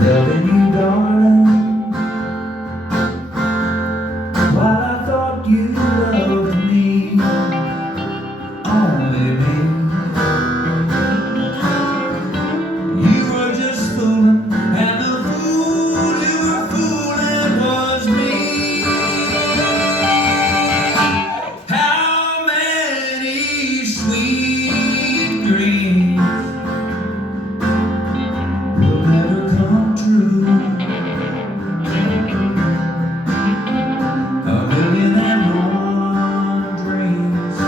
loving you, darling, while I thought you loved me, only me. You were just fooling, and the fool you were fooling was me. How many sweet dreams will never come true? A million and one dreams,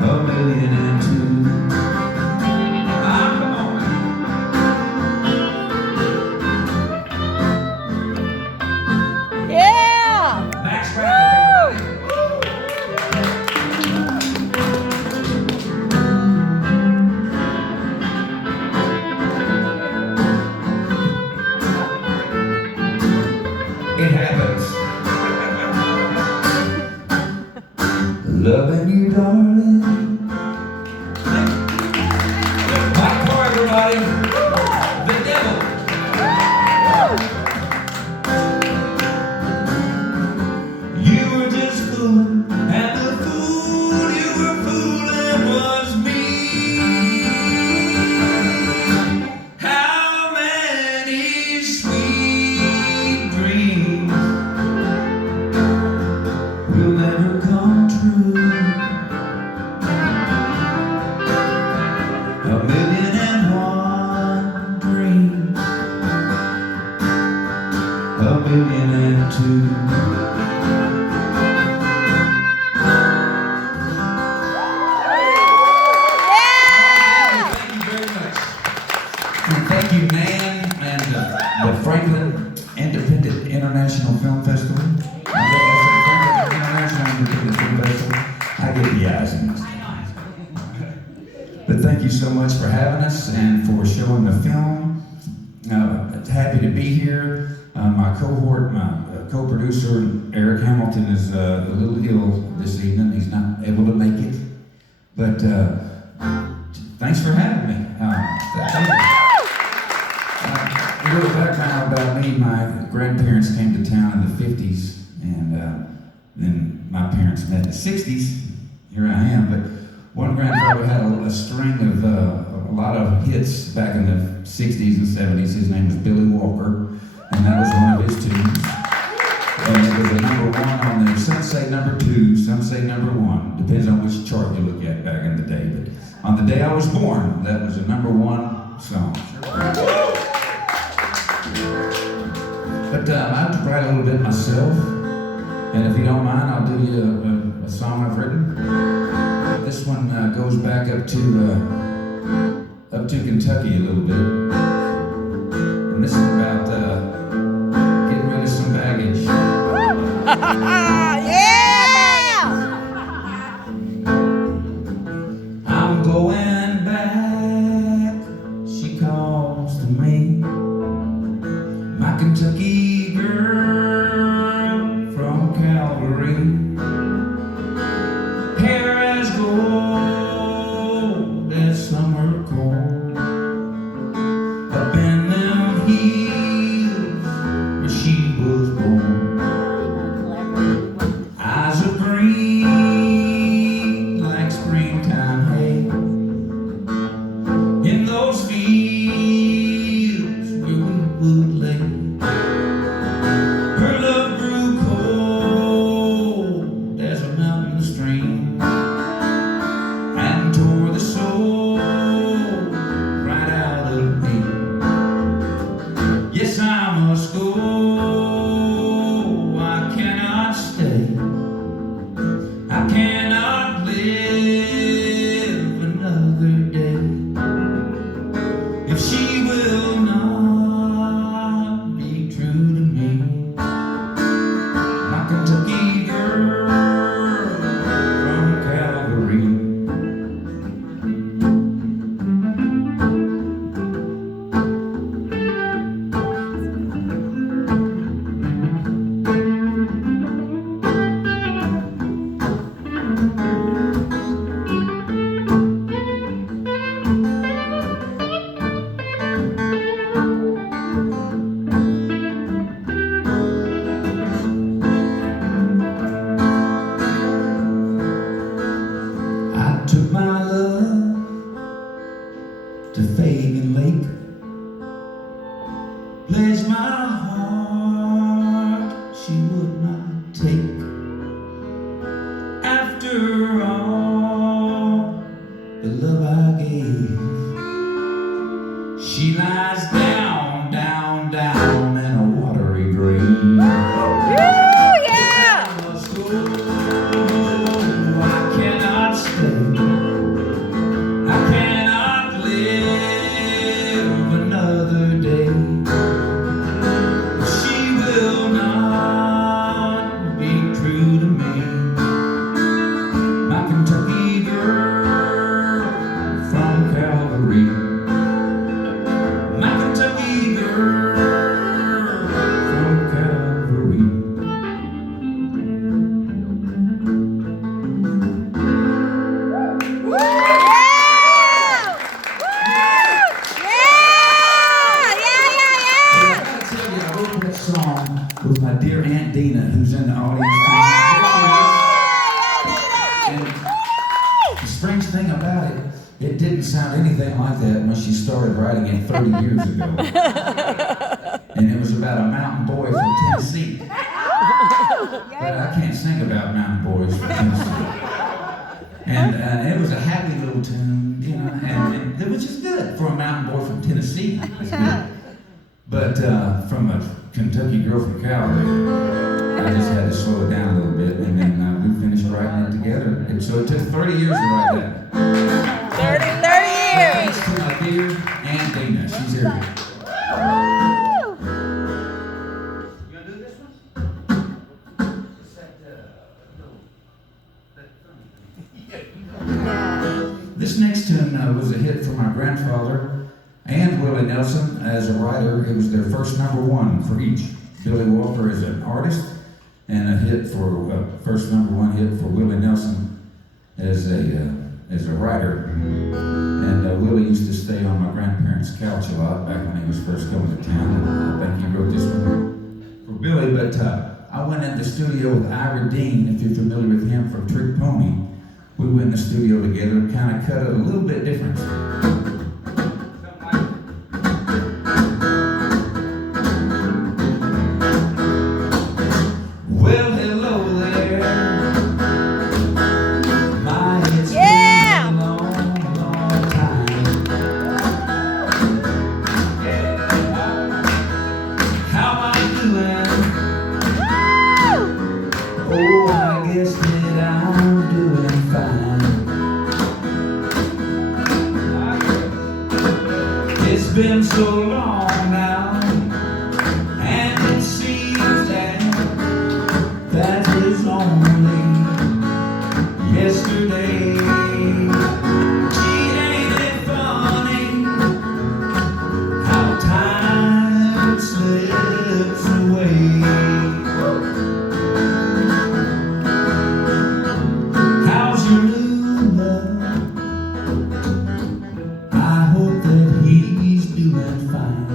a million and two. Ah, come on, man. Yeah! Max Rapids, it happens. Loving you, darling. Mike Moore, everybody. The devil. You were just fooling, and the fool you were fooling was me. How many sweet dreams will never come true? A million and one dreams, a million and two. Thank you very much. And thank you, Nan, and the Franklin Independent International Film Festival. International Independent Film Festival. I get the eyes in this. But thank you so much for having us and for showing the film. Happy to be here. My cohort, my co-producer, Eric Hamilton, is a little ill this evening. He's not able to make it. But thanks for having me. Thank you. A little background about me. My grandparents came to town in the 50s, and then my parents met in the 60s. Here I am. But one grandfather had a string of a lot of hits back in the 60s and 70s. His name was Billy Walker, and that was one of his tunes. And it was a number one on the, some say number two, some say number one. Depends on which chart you look at back in the day. But on the day I was born, that was a number one song. But I have to write a little bit myself. And if you don't mind, I'll do you a song I've written. This one goes back up to Kentucky a little bit. And this is about getting rid of some baggage. Yeah! I'm going back, she calls to me. My Kentucky girl from Calvary. Hair as gold as summer cold. Up in them hills where she was born. Eyes are green like springtime hay. In those fields where we would lay. says my heart she would not take. After all the love I gave, she lies down, down, down in a watery grave. Woo, yeah! I must go, I cannot stay. I cannot live another day. She will not be true to me. My Kentucky girl from Calvary. My Kentucky girl from Calvary. Woo! Yeah! Woo! Yeah! I gotta tell you, I wrote that song with my dear Aunt Dina, who's in the audience. And the strange thing about it, it didn't sound anything like that when she started writing it 30 years ago. And it was about a mountain boy from Tennessee. But I can't sing about mountain boys from Tennessee. And it was a happy little tune, you know, and it was just good for a mountain boy from Tennessee. It was good. But from a Kentucky girl from Calvary, I just had to slow it down a little bit, and then we finished writing it together. And so it took 30 years to write that. 30 years! Thanks to my dear Aunt Dina. She's here. Woo! You gonna do this one? It's that This next tune was a hit for my grandfather and Willie Nelson as a writer. It was their first #1 for each. Billy Walker as an artist, and a hit for first #1 hit for Willie Nelson as a writer. And Willie used to stay on my grandparents' couch a lot back when he was first coming to town. And I think he wrote this one for Billy. But I went in the studio with Ira Dean, if you're familiar with him from Trick Pony. We went in the studio together and kind of cut it a little bit different. Well, hello there. My, it's Yeah. been a long, long time. How am I doing? Woo! Oh, I guess that I'm doing fine. It's been so long now, and it seems that was only yesterday. Gee, ain't it funny how time slips away? How's your new love? I hope that he's doing fine.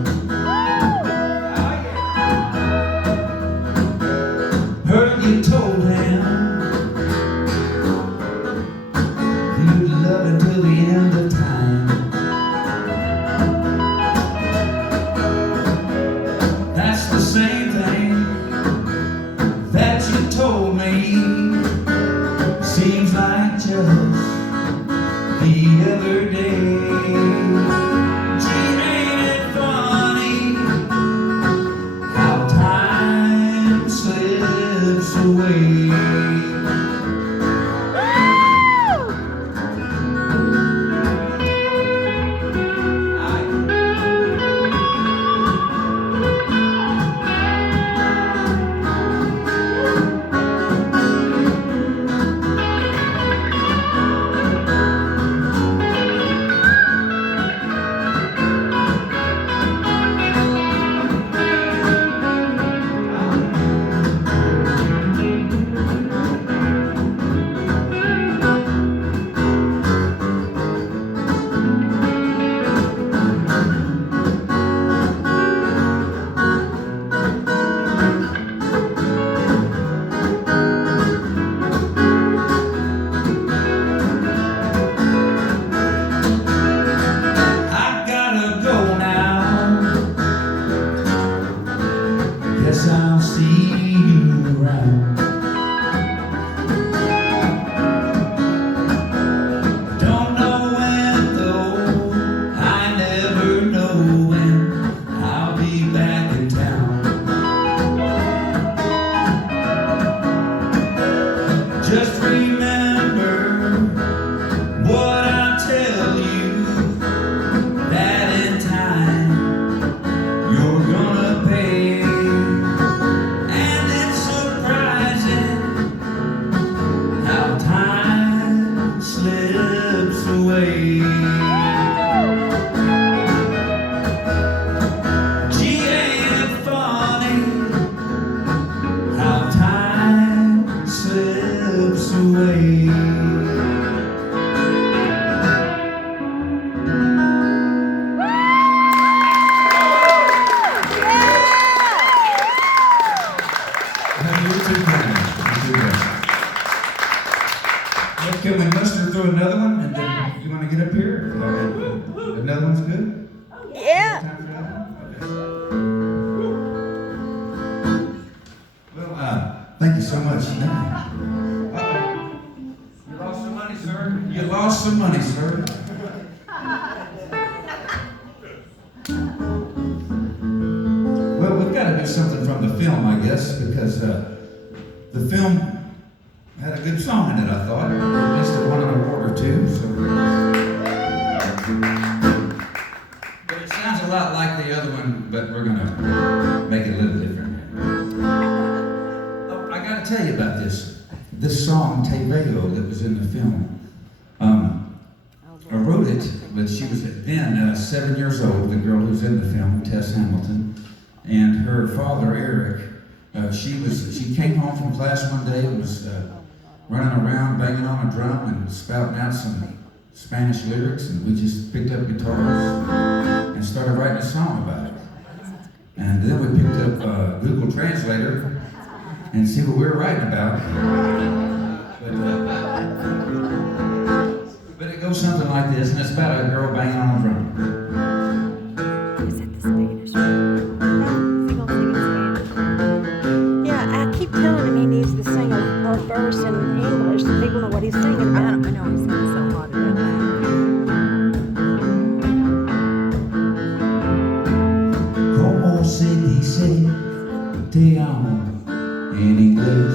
Guess I'll see you around. Don't know when though, I never know when I'll be back in town. Just remember what I tell you, that in time you're gonna pay. And it's surprising how time slips away. Gee, ain't it funny how time slips away. Can we muster through another one? And then you want to get up here? Another one's good? Yeah. Time for that one? Okay. Well, thank you so much. Uh-oh. You lost some money, sir. You lost some money, sir. Well, we've got to do something from the film, I guess, because the film had a good song in it, I thought. At least it won an award or two. So. But it sounds a lot like the other one, but we're going to make it a little different. Oh, I got to tell you about this song, Te Veo, that was in the film. I wrote it, but she was then 7 years old, the girl who's in the film, Tess Hamilton, and her father, Eric. She came home from class one day and was running around banging on a drum and spouting out some Spanish lyrics, and we just picked up guitars and started writing a song about it. And then we picked up Google Translator and see what we were writing about. But it goes something like this, and it's about a girl banging on a drum. Is it the Spanish one? Sing in Spanish. Yeah, I keep telling him he needs to sing a verse in English so people know what he's singing about. I know he's singing so hard in that. Como se dice te amo en inglés?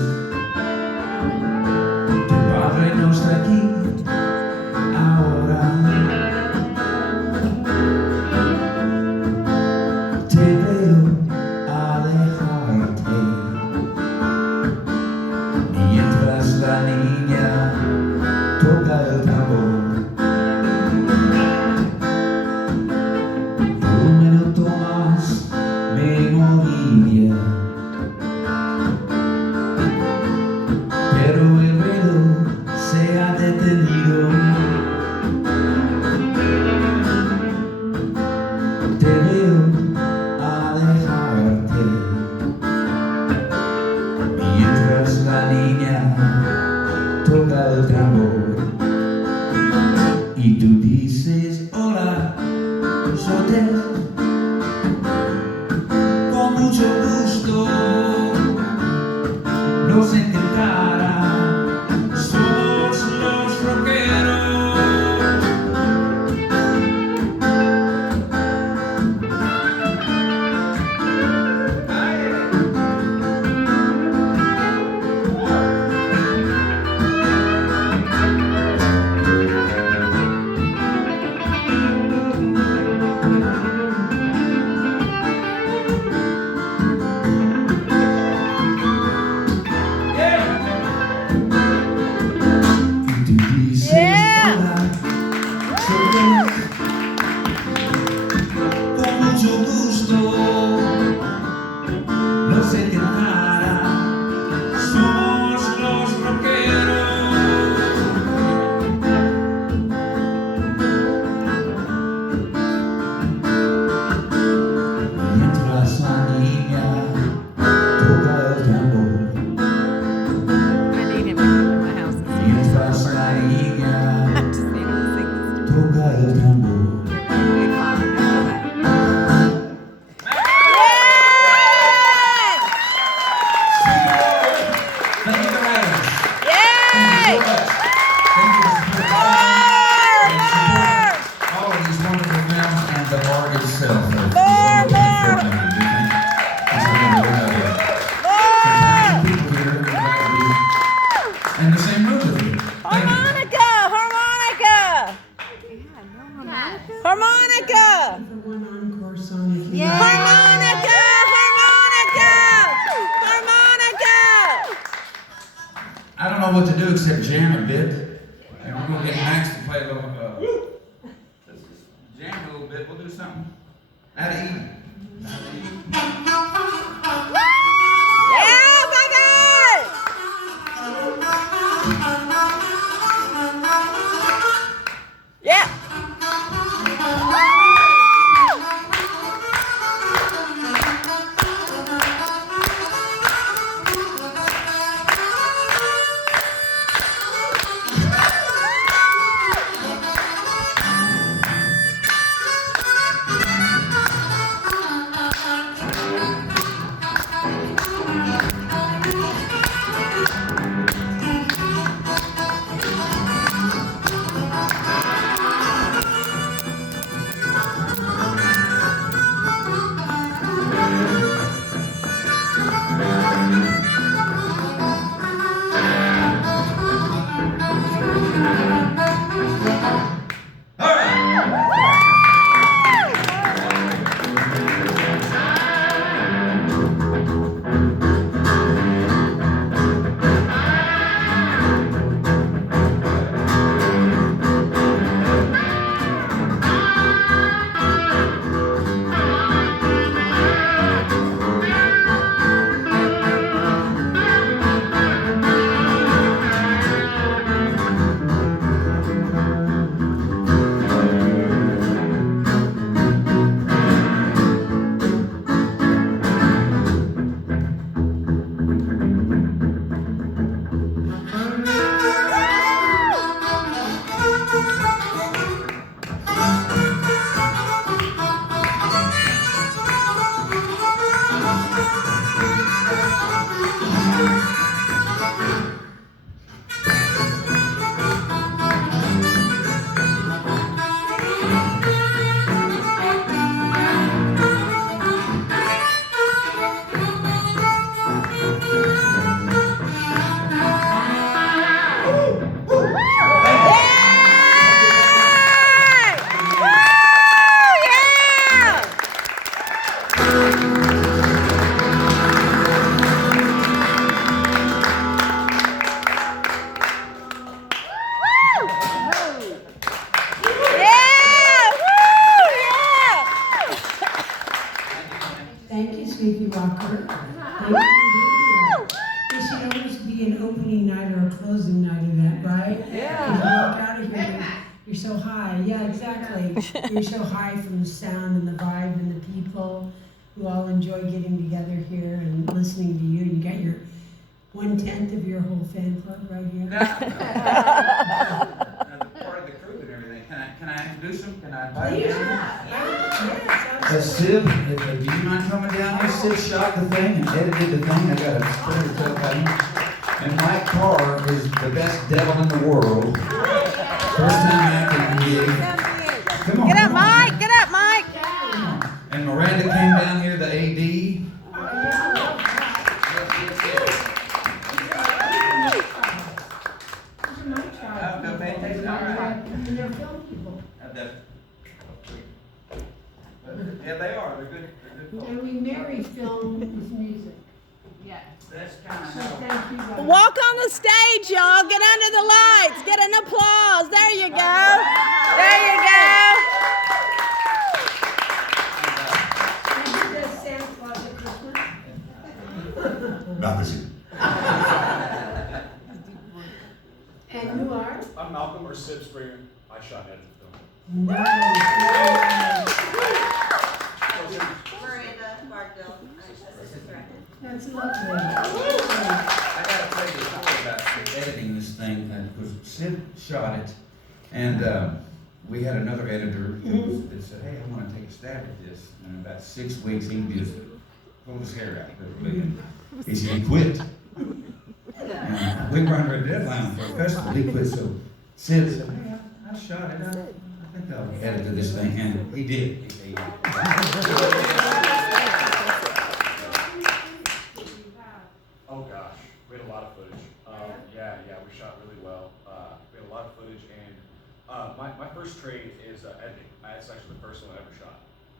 Tu padre no está aquí ahora. Yeah. Harmonica! Harmonica! Harmonica! I don't know what to do except jam a bit. And we're going to get Max to play a little, let's just jam a little bit. We'll do something out of E. Yeah, baby! Yeah. Thank you, Sweepy Walker. Thank you for being here. This should always be an opening night or a closing night event, right? Yeah. When you walk out of here, you're so high. Yeah, exactly. You're so high from the sound and the vibe and the people who all enjoy getting together here and listening to you. You got your 1/10 of your whole fan club right here. Part of the crew and everything. Can I introduce them? Can I invite Please. them? Yes, Sid, do you mind coming down here? Sid shot the thing and edited the thing. I got a story to tell about him. And Mike Carr is the best devil in the world. First time acting gig. Come on. Get up, come on. Mike! Get up, Mike! Come on. And Miranda came down here, the AD. Yeah, they are. They're good. And we marry film with music. That's kind of So how. thank you guys. Walk on the stage, y'all. Get under the lights. Get an applause. There you go. There you go. Did the Santa Claus at Christmas? Not this year. And you are? I'm Malcolm or Sid Springer. I shot and edited the film. Nice. Miranda Barkville, assistant director. That's lovely. I gotta tell you a story about editing this thing, because Sid shot it, and we had another editor that said, hey, I want to take a stab at this. And in about 6 weeks, he just pulled his hair out. And he said, he quit. And we were under a deadline for a festival. He quit, so Sid said, hey, I shot it. I think I'll edit this thing, and he did. He Oh gosh, we had a lot of footage. Yeah, we shot really well. We had a lot of footage, and my first trade is editing. That's actually the first one I ever shot.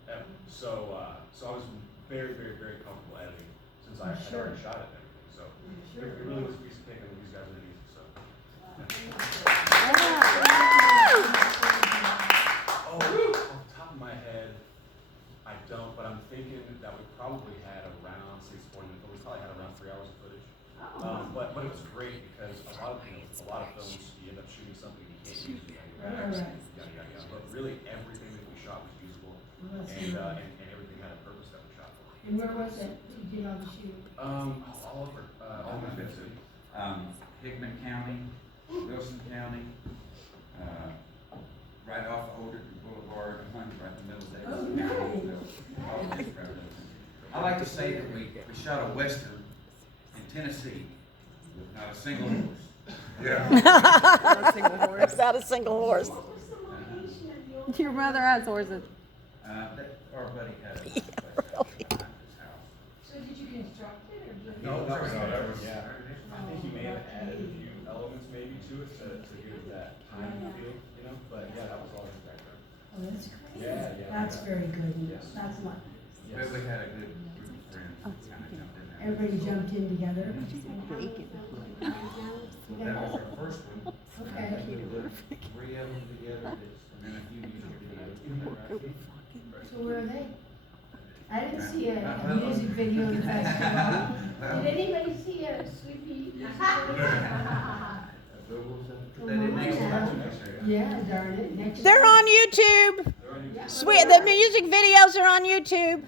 ever. So I was very, very, very comfortable editing since I had already shot it and everything. So it really was a piece of cake, and these guys are easy. So. Oh, off the top of my head, I don't, but I'm thinking that we probably had around 640 minutes, but we probably had around 3 hours of footage. But it was great because a lot of films you end up shooting something you can't use in your bags, yada yada yada. But really everything that we shot was usable, and everything had a purpose that we shot for. And where was it? You did all the shoot? All over the city. Hickman County, Wilson County, right off Alderton Boulevard, right in the middle of the I like to say that we shot a Western in Tennessee with not a single horse. Yeah. Without a single horse. Your mother has horses. Our buddy had a place out behind his house. So did you construct it or did No, that was yeah. I think he may have added a few elements maybe to it to give it that time feel, But yeah, that was all his background. Oh, that's great. Yeah. That's very good. Yes. That's like, But we had a good group of friends that kind of jumped in there. everybody jumped in together. That was our first one. Okay. We did 3 of them together, and then a few music videos. So where are they? I didn't see a music video in the festival. Did anybody see a Sweepy music video? Yeah, darn it. They're on YouTube. The music videos are on YouTube.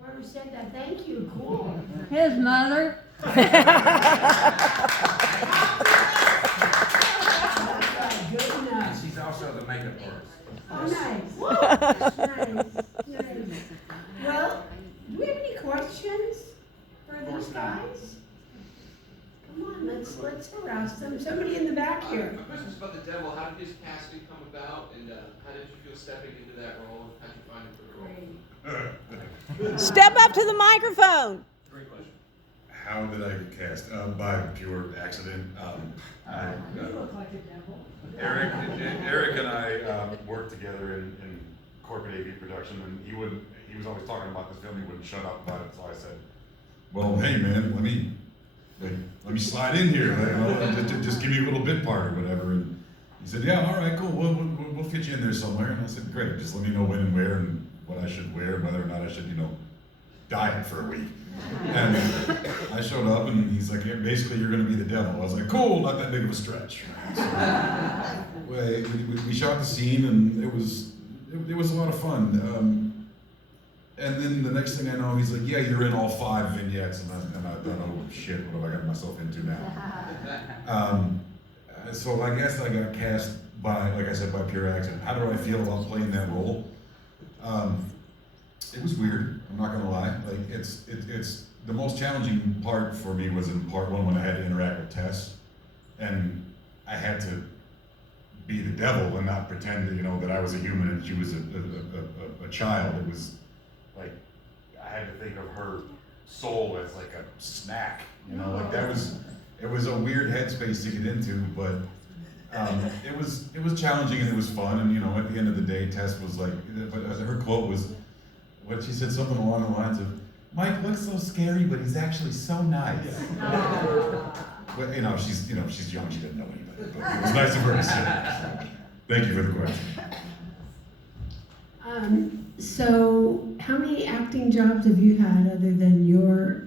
Whoever said that, thank you, cool. His mother. Good enough. And she's also the makeup artist. Oh, nice. Nice. Well, do we have any questions for these guys? Come on, let's harass them. Somebody in the back here. My question is about the devil. How did this casting come about, and how did you feel stepping into that role, and how did you find it for the role? Step up to the microphone. Great question. How did I get cast? By pure accident. You look like a devil. Eric and I worked together in corporate AV production, and he was always talking about this film. He wouldn't shut up about it, so I said, "Well, hey man, let me slide in here. Just give me a little bit part or whatever." And he said, "Yeah, all right, cool. We'll fit you in there somewhere." And I said, "Great. Just let me know when and where and what I should wear, and whether or not I should, diet for a week." And I showed up, and he's like, "Yeah, basically, you're going to be the devil." I was like, "Cool, not that big of a stretch." So, we shot the scene, and it was a lot of fun. And then the next thing I know, he's like, "Yeah, you're in all 5 vignettes," and I thought, "Oh shit, what have I got myself into now?" So I guess I got cast by, like I said, by pure accident. How do I feel about playing that role? It was weird. I'm not gonna lie. Like it's the most challenging part for me was in part 1 when I had to interact with Tess, and I had to be the devil and not pretend that I was a human and she was a child. It was like I had to think of her soul as like a snack. Like it was a weird headspace to get into, but it was challenging and it was fun. And at the end of the day, Tess was like, but her quote was, what she said, something along the lines of, "Mike looks so scary, but he's actually so nice." But she's young, she didn't know any better. But it was nice of her to say. Thank you for the question. So how many acting jobs have you had other than your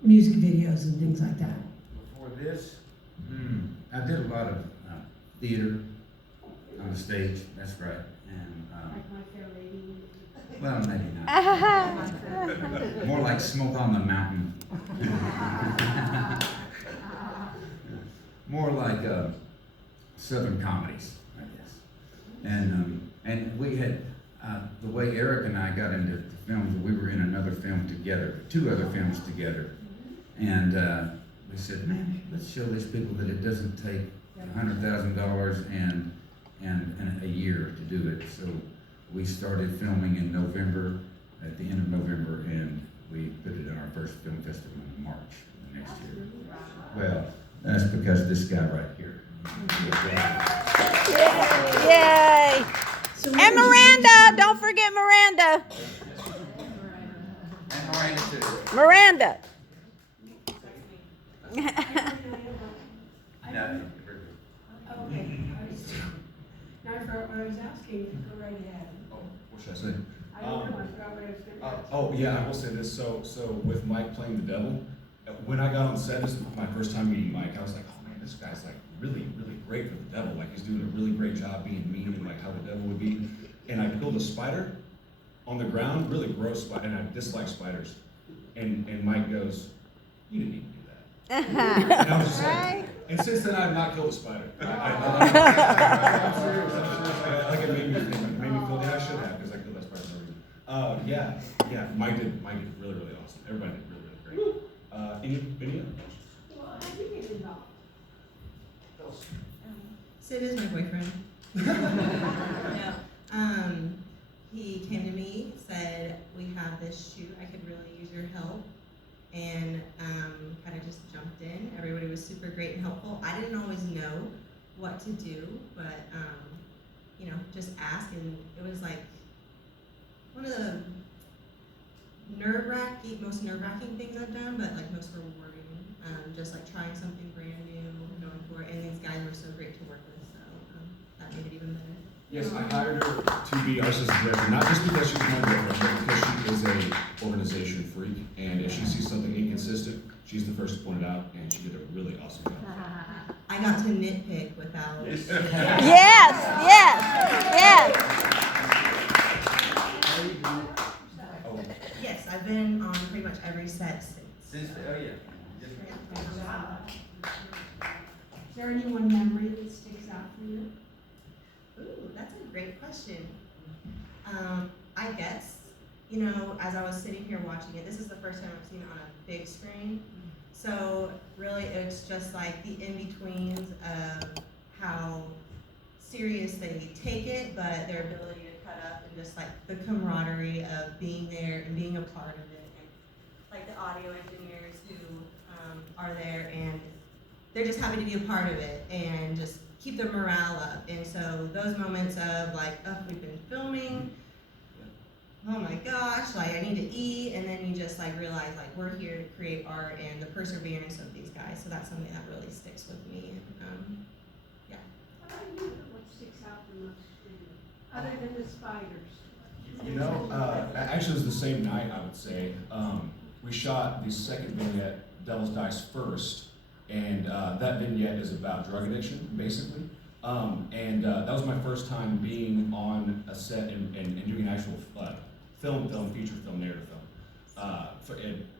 music videos and things like that? Before this, I did a lot of theater on the stage. That's right. And Like My Fair Lady? well, maybe not. More like Smoke on the Mountain. More like Southern comedies, I guess. And we had the way Eric and I got into the films. We were in another film together, 2 other films together, and we said, "Man, let's show these people that it doesn't take $100,000 and a year to do it." So we started filming in November, at the end of November, and we put it in our first film festival in March the next year. Well, that's because this guy right here. Yay! So And what would you Miranda, don't forget Miranda. And Miranda too. Miranda. No. Okay. Now for what I was asking, go right ahead. Oh, what should I say? I don't know, I forgot what I was gonna ask. Oh yeah, I will say this. So with Mike playing the devil, when I got on set, this was my first time meeting Mike. I was like, oh man, this guy's like really great for the devil. Like he's doing a really great job being mean and like how the devil would be. And I killed a spider on the ground, really gross spider, and I dislike spiders. And Mike goes, you didn't need to do that. And I was just like, and since then I have not killed a spider. I'm serious. Like it made me think. It made me feel. Yeah, I should have because I killed that spider for no reason. Yeah. Mike did really awesome. Everybody did really great. Any other questions? Well, how do you get involved? Sid is my boyfriend. No. He came to me, said, we have this shoot, I could really use your help. And kind of just jumped in. Everybody was super great and helpful. I didn't always know what to do, but just ask, and it was like one of the most nerve-wracking things I've done, but like most rewarding. Just like trying something brand new, going for it, and these guys were so great to work with, so that made it even better. Yes, I hired her to be our assistant director, not just because she's my girlfriend, but because she is a organization freak, and if she sees something inconsistent, she's the first to point it out, and she did a really awesome job. I got to nitpick without. Yes. Oh, Yes, I've been on pretty much every set since. Is there any one memory that sticks out for you? Ooh, that's a great question. I guess, as I was sitting here watching it, this is the first time I've seen it on a big screen. So really it's just like the in-betweens of how serious they take it, but their ability to cut up and just like the camaraderie of being there and being a part of it. And like the audio engineers who are there and they're just happy to be a part of it and just keep the morale up. And so those moments of like, oh, we've been filming, oh my gosh, like I need to eat, and then you just like realize like we're here to create art and the perseverance of these guys. So that's something that really sticks with me. Yeah. How about you? What sticks out the most for you? Other than the spiders? Actually it was the same night, I would say. We shot the second vignette, Devil's Dice, first, and that vignette is about drug addiction, basically. That was my first time being on a set and doing actual feature film, narrative film,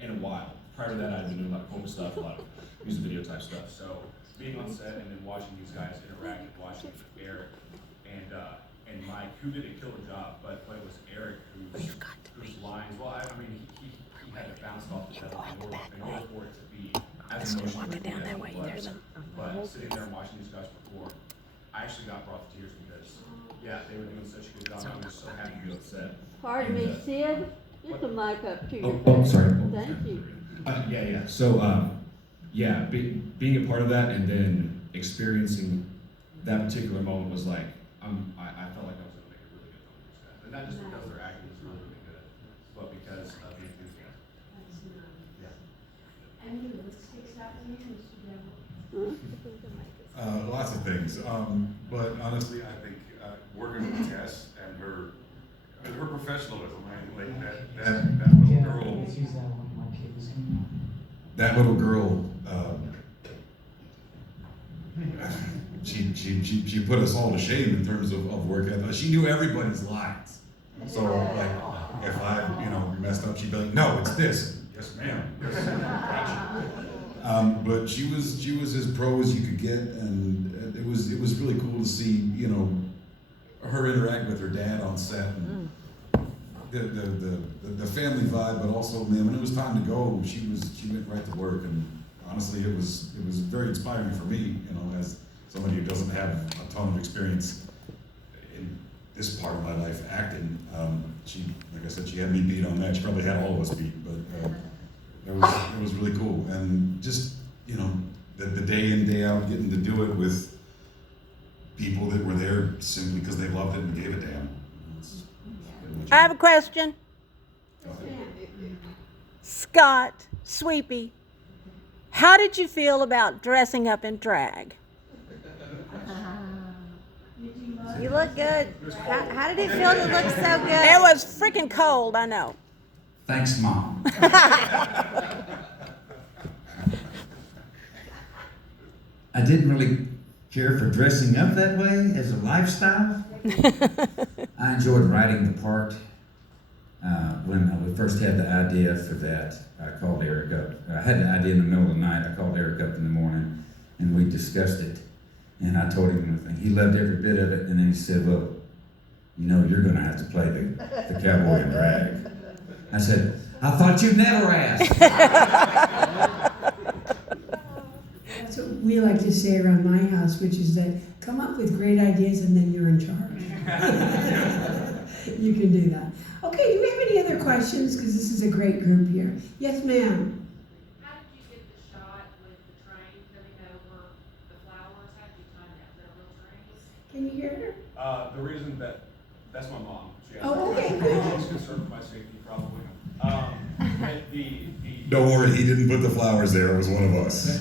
in a while. Prior to that, I'd been doing a lot of corporate stuff, a lot of music video type stuff. So being on set and then watching these guys interact, and watching Eric and Mike, who did a killer job, but it was Eric whose lines. Well, I mean, he had to bounce off the devil in order for it to be as emotional as it was. But sitting there and watching these guys perform, I actually got brought to tears because, they were doing such a good job. I was so happy to be on set. Pardon me, Sid. Get the mic up to your Oh, sorry. Thank you. Yeah. So, being a part of that and then experiencing that particular moment was like, I felt like I was going to make a really good film with these guys. And not just because their acting is really, really good, but because of the enthusiasm. That's nice. Yeah. And you, what sticks out to you, Mr. Devil? Lots of things, but honestly, I think working with Tess and her professionalism, right? Like that little girl. That little girl. She put us all to shame in terms of work ethic. She knew everybody's lines. So like, if I messed up, she'd be like, "No, it's this." Yes, ma'am. Yes, gotcha. But she was as pro as you could get, and it was really cool to see her interact with her dad on set, and the family vibe, but also when it was time to go, she went right to work, and honestly, it was very inspiring for me, as somebody who doesn't have a ton of experience in this part of my life acting. Like I said, she had me beat on that. She probably had all of us beat, but. It was really cool, and just the day in, day out, getting to do it with people that were there simply because they loved it and gave a damn. I have a question. Scott, Sweepy, how did you feel about dressing up in drag? You look good. How did it feel to look so good? It was freaking cold, I know. Thanks, Mom. I didn't really care for dressing up that way as a lifestyle. I enjoyed writing the part. When we first had the idea for that, I called Eric up. I had the idea in the middle of the night. I called Eric up in the morning, and we discussed it. And I told him everything. He loved every bit of it. And then he said, "Well, you know, you're going to have to play the cowboy in drag." I said, "I thought you'd never ask." That's what we like to say around my house, which is that come up with great ideas and then you're in charge. You can do that. Okay, do we have any other questions? Because this is a great group here. Yes, ma'am. How did you get the shot with the train coming over the flowers? How did you time that? Was it a real train? Can you hear her? The reason that's my mom. She has Oh, okay, good. She's concerned for my safety, probably. The Don't worry, he didn't put the flowers there. It was one of us.